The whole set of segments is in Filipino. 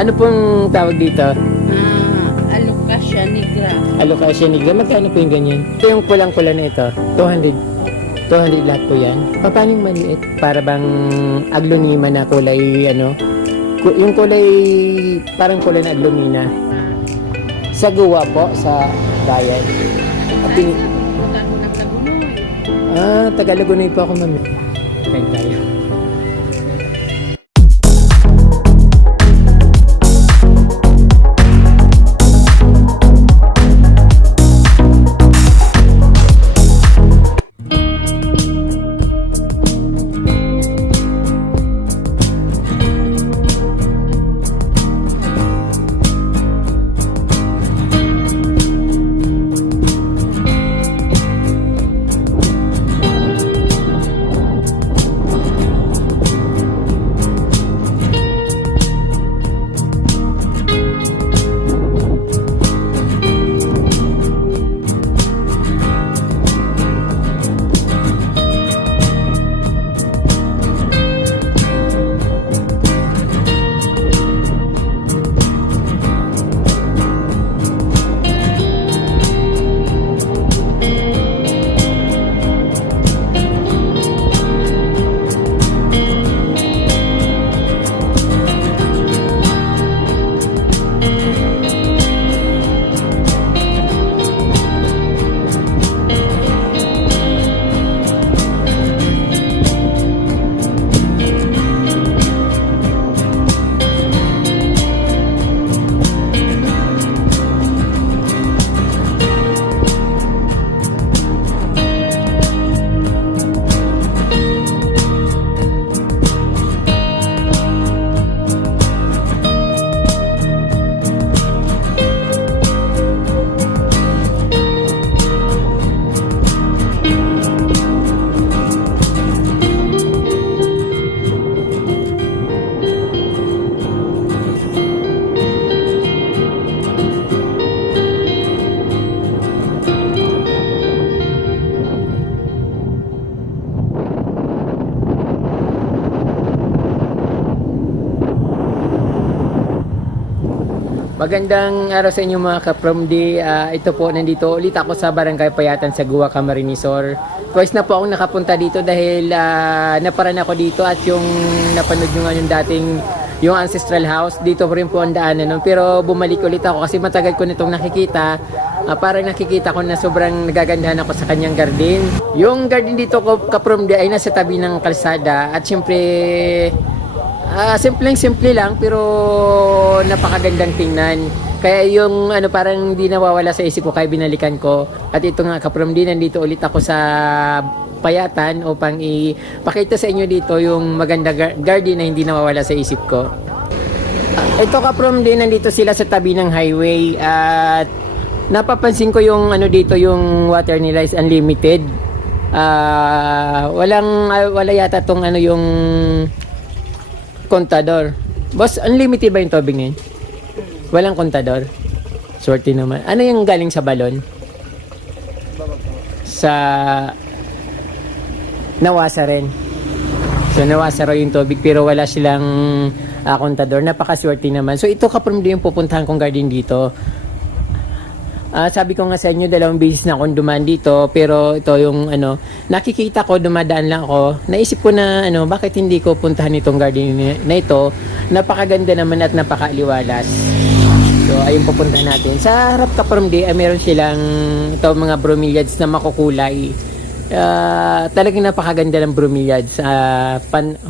Ano pong tawag dito? Alocasia nigra. Alocasia nigra. Magkano po yung ganyan? Ito yung pulang-pula na ito. 200. 200 lahat po yan. Paano yung maliit? Para bang aglonema na kulay, ano? Yung kulay, parang kulay na aglomina. Sa guwa po, sa bayan. Taga-Lagunoy po ako, ma'am. Kain tayo. Magandang araw sa inyo mga ka-Promdi. Ito po, nandito ulit ako sa Barangay Payatan sa Guwa, Camarines. Twice na po akong nakapunta dito dahil naparan ako dito at yung napanood nyo nga yung dating yung ancestral house, dito po rin po ang daanan. Pero bumalik ulit ako kasi matagal ko nitong nakikita. Parang nakikita ko na sobrang nagagandahan ako sa kanyang garden. Yung garden dito ko ka-Promdi ay nasa tabi ng kalsada at syempre simpleng-simple lang pero napakagandang tingnan. Kaya yung ano parang hindi nawawala sa isip ko kaya binalikan ko. At ito nga ka-Promdi, nandito ulit ako sa Payatan upang ipakita sa inyo dito yung maganda garden na hindi nawawala sa isip ko. Ito ka-Promdi, nandito sila sa tabi ng highway at napapansin ko yung ano dito yung water nila is unlimited. Wala yata tong ano yung kontador. Boss, unlimited ba yung tubig ngayon? Walang kontador? Swerte naman. Ano yung galing sa balon? Sa Nawasa rin. So Nawasa raw yung tubig pero wala silang kontador. Napakaswerte naman. So ito ka-Promdi yung pupuntahan kong garden dito. Sabi ko nga sa inyo, 2 beses na akong dumaan dito, pero ito yung ano, nakikita ko, dumadaan lang ako, naisip ko na ano, bakit hindi ko puntahan itong garden na ito. Napakaganda naman at napakaaliwalas. So ayun, pupuntahan natin. Sa harap ka-Promdi, meron silang ito mga bromeliads na makukulay. Talagang napakaganda ng bromeliads.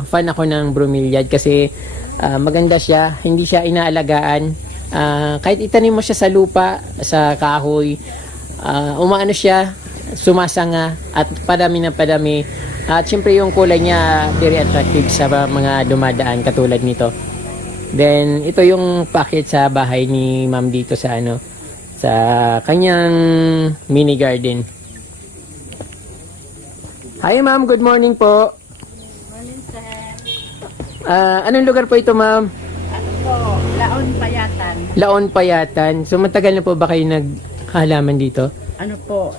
Fan ako ng bromeliad kasi maganda siya, hindi siya inaalagaan. Kahit itanim mo siya sa lupa, sa kahoy, umaano siya, sumasanga at padami na padami. At syempre yung kulay niya very attractive sa mga dumadaan katulad nito. Then ito yung packet sa bahay ni Ma'am dito sa ano, sa kanyang mini garden. Hi Ma'am, good morning po. Morning, sir. Anong lugar po ito, Ma'am? Po, Laon Payatan. Laon Payatan. So matagal na po ba kayo naghalaman dito? Ano po,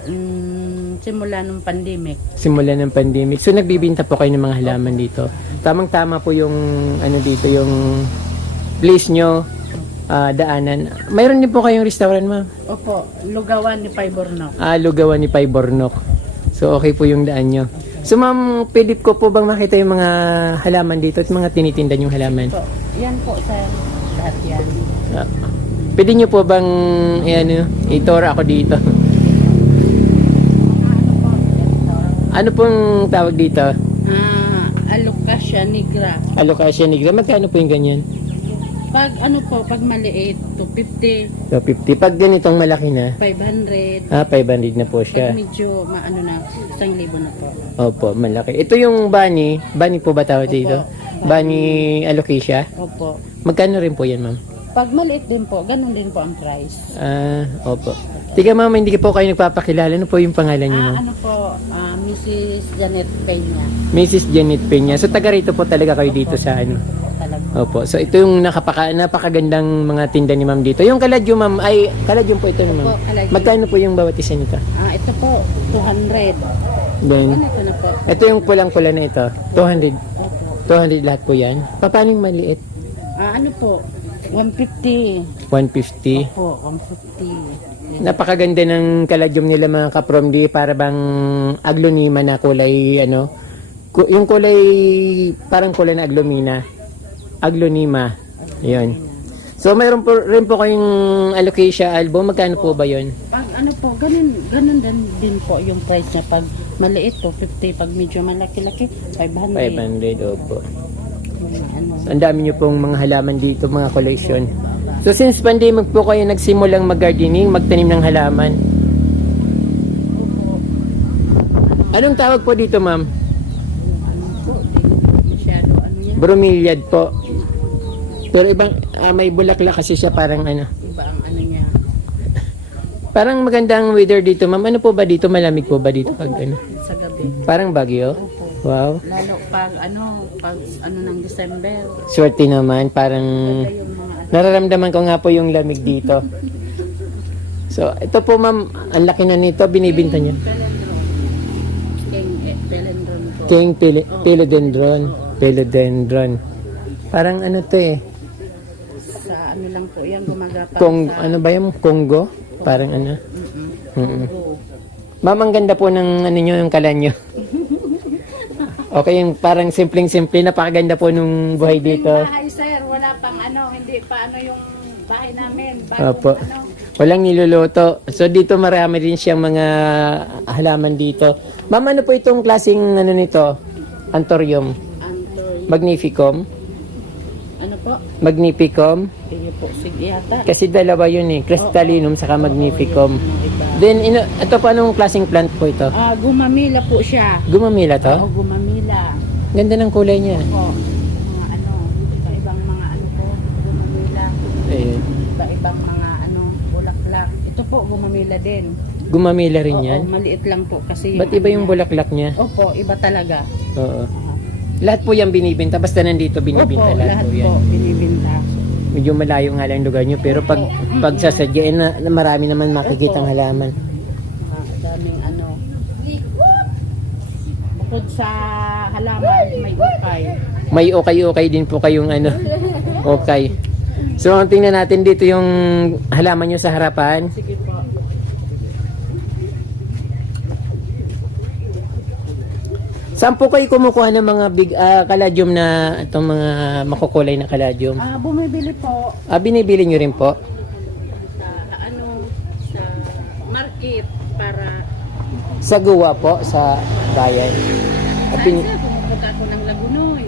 simula nung pandemic. Simula ng pandemic. So nagbibinta po kayo ng mga halaman dito. Tamang-tama po yung ano dito, yung place nyo. daanan. Mayroon din po kayong restaurant, ma'am. Opo, Lugawan ni Paiborno. Lugawan ni Paibornok. So, okay po yung daan nyo. So, ma'am, pwede ko po bang makita yung mga halaman dito at mga tinitinda yung halaman? So, yan po sa lahat yan. Pwede nyo po bang i-tour ako dito? Ano pong tawag dito? Alocasia nigra. Alocasia nigra. Magkano po yung ganyan? Pag pag maliit, 250, So, 50. Pag ganitong malaki na, 500. 500 na po Pag siya. medyo na, 1,000 na po. Opo, malaki. Ito yung bunny. Bunny po ba tawag dito? Bunny alocasia. Opo. Magkano rin po yan, ma'am? Pag maliit din po, ganun din po ang price. Opo. Tiga, ma'am, hindi po kayo nagpapakilala. Ano po yung pangalan niyo, ma'am? Mrs. Janet Peña. Mrs. Janet Peña. So, taga rito po talaga kayo dito sa ano? Talaga. Opo. So, ito yung napakagandang mga tinda ni ma'am dito. Yung kaladyo, ma'am, ay, kaladyo po ito, ma'am. Opo, kaladyo. Magkano po yung bawat isa nito? Ito po, 200. Then, Ito na po. ito yung pulang-pula na ito. 200. Opo. 200 lahat po yan. Paano yung maliit? Po, 150. 150. Opo, 150. Napakaganda ng kaladyom nila mga kapromdi, para bang aglonima na kulay yung kulay parang kulay na aglonima. Yun. So mayroon po rin po kayong alocasia album. Magkano po ba yun? Pag ganun din po yung price niya. Pag maliit po, 50. Pag medyo malaki-laki, 500. 500, opo. Ano. So, ang dami nyo pong mga halaman dito, mga collection. So since pandemic po kayo nagsimulang mag-gardening, magtanim ng halaman. Anong tawag po dito, ma'am? Masyado yan. Bromeliad po. Pero ibang may bulaklak kasi siya, parang Iba ang niya. Parang magandang weather dito, ma'am. Ano po ba dito? Malamig po ba dito pag Sa gabi. Parang Baguio? Opo. Wow. Lalo pag ng December. Swerte naman, parang Yung mga nararamdaman ko nga po yung lamig dito. So, ito po, ma'am, ang laki na nito, binibinta niya. Philodendron po. King Philodendron. Philodendron. Parang ano to Sa lang po yan, gumagapang sa... Ano ba yung Congo? Parang ano? Mm-mm. Ma'am, ang ganda po ng yung kalan nyo. Okay, yung parang simpleng-simple, napakaganda po nung buhay dito. Bahay, sir, wala pang hindi pa yung bahay namin. Opo. Walang niluluto. So dito marami din siyang mga halaman dito. Ma'am, ano po itong klaseng nito? Anthurium. Magnificum. Ano po? Magnificum. Sige po, sige yata. Kasi dalawa yun Crystallinum saka Magnificum. Iba. Then, ito pa anong klaseng plant po ito? Gumamila po siya. Gumamila to? Oo, gumamila. Ganda ng kulay niya. Po. Iba-ibang mga po, gumamila. Ayun. Iba-ibang mga bulaklak. Ito po, gumamila din. Gumamila rin yan? Oo, maliit lang po kasi. Ba't iba yung bulaklak niya? Opo, iba talaga. Oo. Lahat po yan binibinta. Basta nandito binibinta Opo, lahat po yan. binibinta. Medyo malayo nga lang lugar nyo. Pero pag sasadyain na marami naman makikitang halaman. Daming bukod sa halaman, may ukay. May okay din po kayong okay. So, tingnan natin dito yung halaman nyo sa harapan. Sige po. Saan po kayo kumukuha ng mga big kaladyum na itong mga makukulay na kaladyum? Bumibili po Binibili nyo rin po? sa market para Sa guwa po, sa bayan. pumupunta ako ng Lagunoy.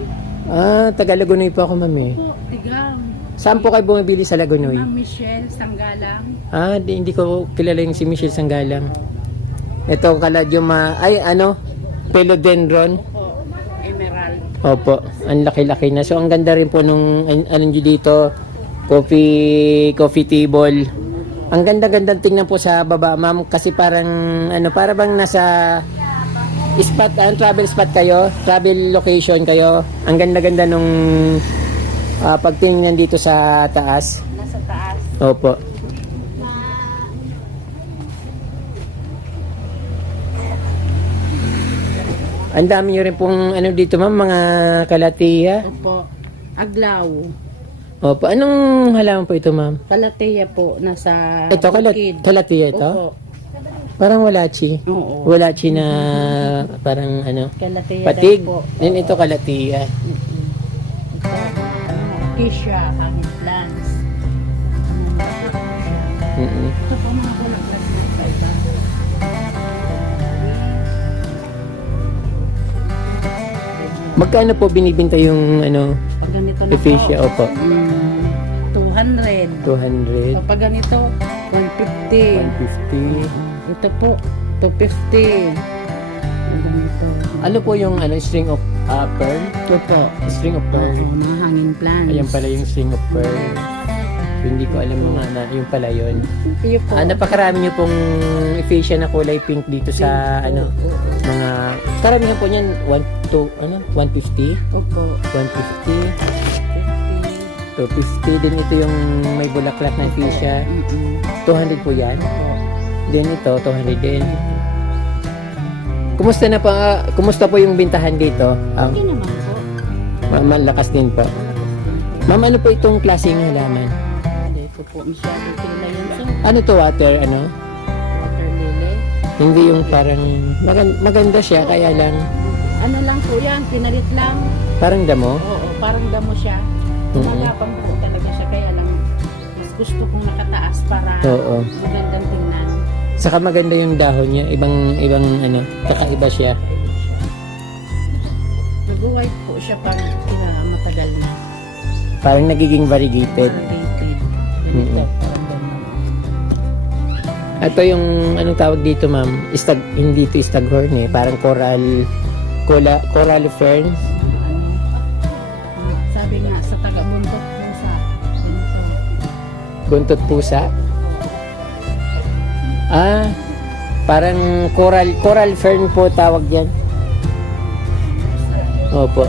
Taga Lagunoy po ako, ma'am eh. Po, Tigam. Saan po kayo bumibili sa Lagunoy? Ma'am Michelle Sanggalang. Hindi ko kilala yung si Michelle Sanggalang. Ito kaladyum, Philodendron. Po, Emerald. Opo, ang laki-laki na. So, ang ganda rin po nung, dito, coffee table. Ang ganda-ganda tingnan po sa baba, ma'am, kasi parang, para bang nasa travel spot kayo, travel location kayo. Ang ganda-ganda nung pagtingnan dito sa taas. Nasa taas. Opo. Ang dami nyo rin pong dito, ma'am, mga kalatiya. Opo. Aglaw. Opo, anong halaman po ito, ma'am? Kalateya po, nasa Ito, bukid. kalatiya ito? Opo. Parang walachi. Oo. Walachi na parang ano, Kalateya patig. daw po. Then ito kalatiya. Ito, Kisha, hangin plants. Mm-mm. Ito po mga bulaklak na iba. Magkano po binibinta yung ano, Pag ganito na ephesia? po, Opo. 200. 200, Pag ganito, 150. 150. Ito po, 250. Pag ganito. Ano po yung ano, string of pearl? Ito po. String of pearl. Oo, mga hangin plants. Ayan pala yung string of pearl. So, hindi ko alam mga na, yung pala yun. Iyo po. Napakarami nyo pong ephesia na kulay pink dito sa ano, mga, karamihan po niyan, 150, Opo. 150, 250, din ito yung may bulaklak na ephesia, 200 po yan. Then ito, 200 din. Kumusta po yung bintahan dito? Okay naman po. Malakas din po. Ma'am, ano po itong klaseng halaman? Hindi ko po masyadong kilala yun sa Ano to, water, ano? water lily. Hindi yung parang, maganda siya, kaya lang, Ano lang po yan, pinalit lang. parang damo. Oo, parang damo siya. Nagapang po talaga siya, kaya lang mas gusto kong nakataas para Oo. magandang tingnan. Saka maganda yung dahon niya, ibang ano, kakaiba siya. Nag-white po siya pag matagal na. Parang nagiging variegated. Parang dated. Ganito, parang damo. Ito yung, anong tawag dito, ma'am? Hindi ito staghorn eh. Parang coral ferns. Sabi nga sa taga-buntot pusa. Ganito. Buntot pusa. Parang coral fern po tawag yan. Opo.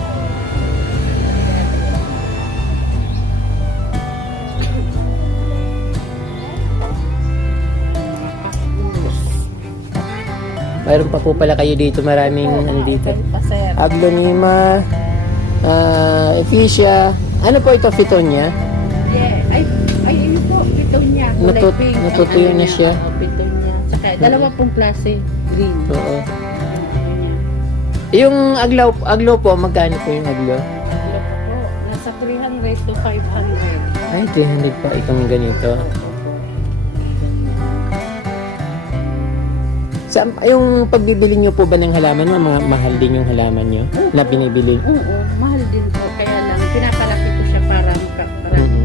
Mayroon pa po pala kayo dito, maraming andito. Paser. Aglonema, ephesia. Ano po ito, Fittonia? Yeah. Ay, yun po, pitonya. Kulay pink. ang natutuyo ano na niya. siya. Oo, pitonya. Saka, dalawa pong klase. Green. Oo. Ano niya. Yung aglaw po, magkano po yung aglaw? Dalawa po. Nasa 300 to 500. Ay, 300 pa itong ganito. Yung pagbibili nyo po ba ng halaman, mahal din yung halaman nyo na binibili? Oo, mahal din po. Kaya lang, pinapalaki ko siya para makaparami. Mhm.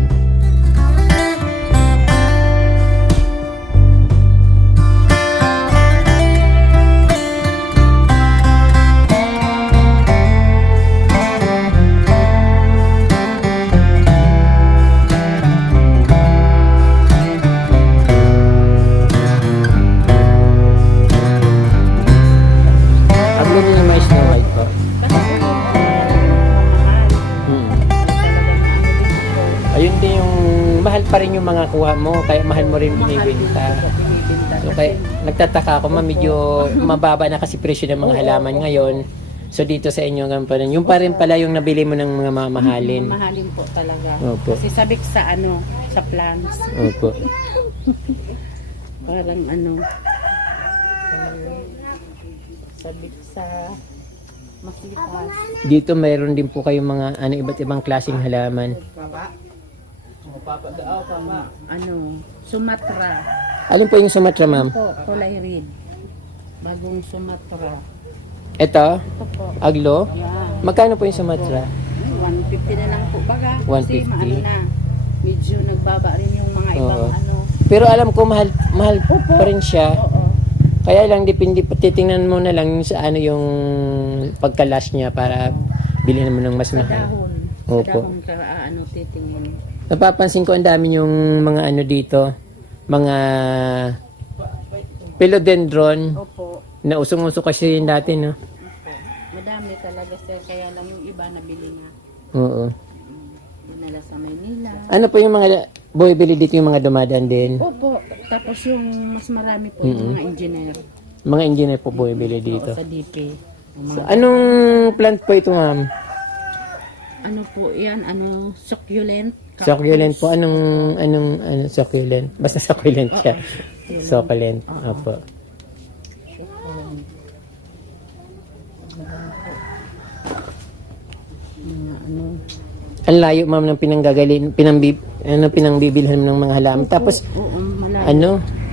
Aglo nyo na may Snow White po. Kasi po yung mamahal. Talagang ano din po. Ayun din yung mahal pa rin yung mga kuha mo, kaya mahal mo rin Mahal din binibenta. po binibenta. So kaya nagtataka ako, medyo mababa na kasi presyo ng mga halaman ngayon. So dito sa inyo gampanan, yung pa rin pala yung nabili mo ng mga mamahalin. Mahalin po talaga. Opo. Kasi sabik sa sa plants. Opo. Parang sabik sa masitas. Dito mayroon din po kayong mga iba't ibang klaseng halaman. Sumatra. Alin po yung Sumatra, ma'am? Po, kulay red. Bagong Sumatra. Ito, Ito po. aglo. Yan. Magkano po yung Sumatra? Ay, 150 na lang po baga. 150. Kasi maano na. Medyo nagbaba rin yung mga ibang Oo. Pero alam ko mahal pa rin siya. Oo. Kaya lang depende, titingnan mo na lang sa yung pagkalas niya para bilhin mo ng mas Sa mahal. dahon. Opo. Sa dahon ka titingin. Napapansin ko ang dami yung mga dito, mga philodendron Opo. na usong-uso kasi yun dati, no? Opo. Madami talaga sir. Kaya lang yung iba nabili na. Oo. Dinala sa Maynila. Ano po yung mga bumibili dito, yung mga dumadaan din? Opo. Tapos yung mas marami po yung mga engineer. Mga engineer po bumibili dito. Sa DP. Yung So, mga, anong plant po ito, ma'am? ano po yan? Succulent. Succulent po. Anong succulent? Basta succulent siya. Succulent. Opo. Mga ano, Ang layo ma'am ng pinangbibilhan ng mga halaman. Tapos, oo, malayo. ano,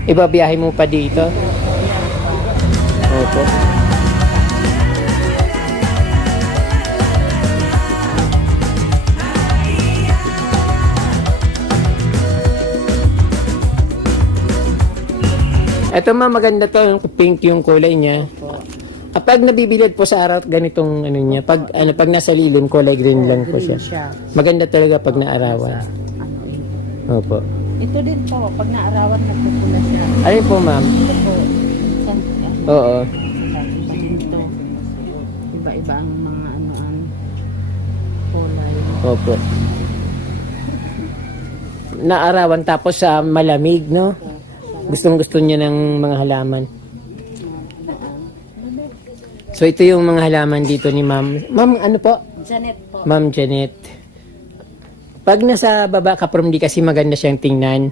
ibabiyahe mo pa dito? Opo. Ito ma'am, maganda to. Pink yung kulay niya. Pag nabibilad po sa araw, ganitong ano niya. Pag nasa lilim, kulay green lang po siya. Green siya. Maganda talaga pag naarawan. Ano eh. Opo. Ito din po, pag naarawan nagpupula siya. Ayun po ma'am. Ito po, isang, Oo. ito. Iba-iba ang mga kulay. Opo. Naarawan tapos sa malamig, no? Gustong-gusto niya ng mga halaman. So ito yung mga halaman dito ni ma'am. Ma'am, ano po? Janet po. Ma'am Janet. Pag nasa baba ka from di kasi maganda siyang tingnan.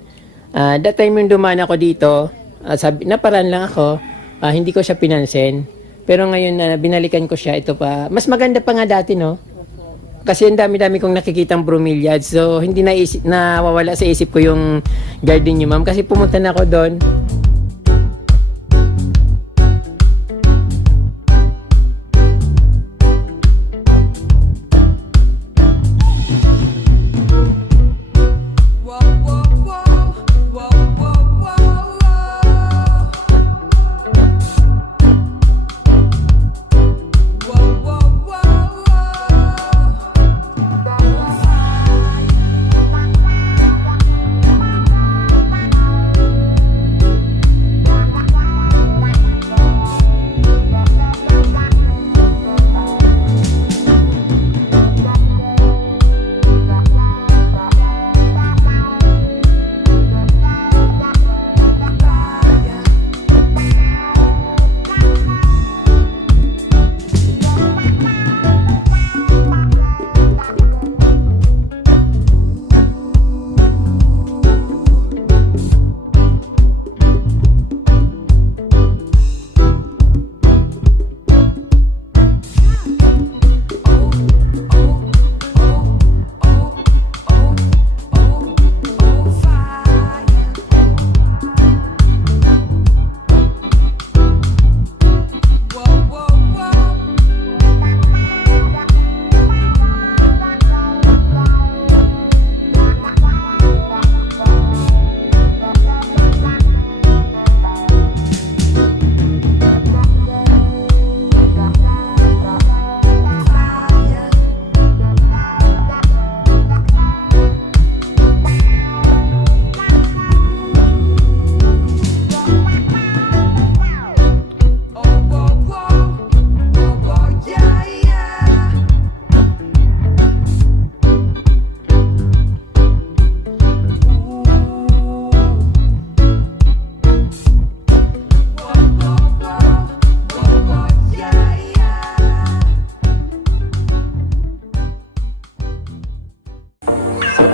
That time yung dumaan ako dito, naparaan lang ako, hindi ko siya pinansin. Pero ngayon binalikan ko siya, ito pa. Mas maganda pa nga dati, no? Kasi ang dami-dami kong nakikitang bromeliads. So hindi nawawala sa isip ko yung garden niyo, ma'am. Kasi pumunta na ako doon.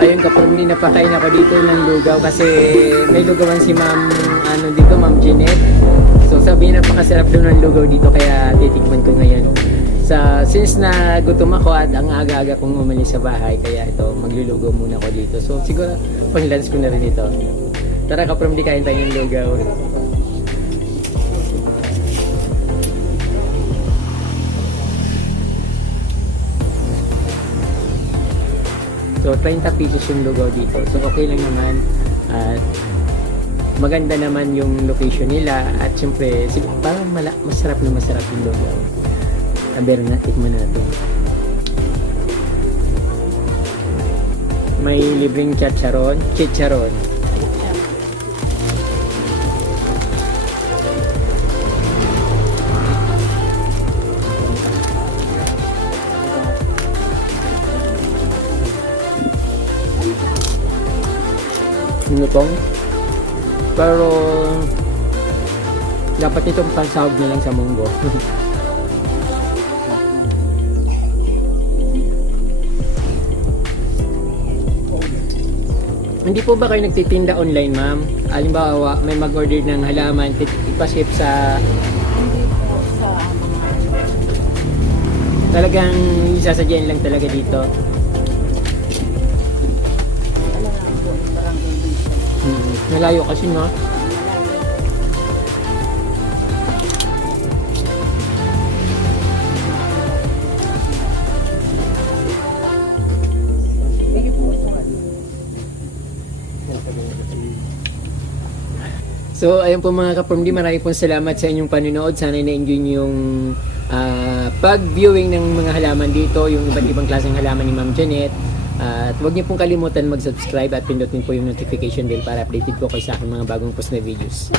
Ayun, kapag napakain ako dito ng lugaw kasi may lugawan si ma'am, dito, ma'am Jeanette. So sabi niya napakasarap daw ng lugaw dito kaya titikman ko ngayon. Since na gutom ako at ang aga-aga kong umalis sa bahay, kaya ito, maglulugaw muna ako dito. So siguro pang lunch ko na rin ito. Tara kapag di kain tayo ng lugaw. So, 30 pesos yung lugaw dito. So, okay lang naman. At maganda naman yung location nila. At syempre, parang masarap na masarap yung lugaw. Aber na, tikman natin. May libreng chicharon. Lutong. Pero dapat itong pansahog na lang sa munggo. Hindi po ba kayo nagtitinda online, ma'am? Halimbawa, may mag-order ng halaman, ipaship sa Hindi po sa mga talagang isasadyain lang talaga dito. wala na po barangay dito. Malayo kasi, no? Sige po sa So, ayun po mga ka-Promdi, marami pong salamat sa inyong panonood. Sana na-enjoy niyo yung pag-viewing ng mga halaman dito, yung iba't ibang klaseng halaman ni Ma'am Janet. At huwag niyo pong kalimutan mag-subscribe at pindutin po yung notification bell para updated po kayo sa aking mga bagong post na videos.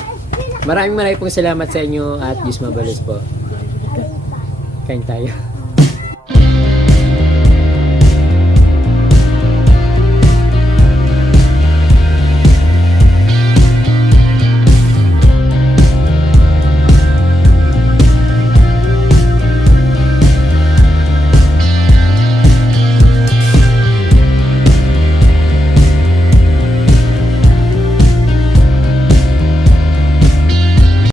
Maraming pong salamat sa inyo at Diyos mabalos po. Kain tayo.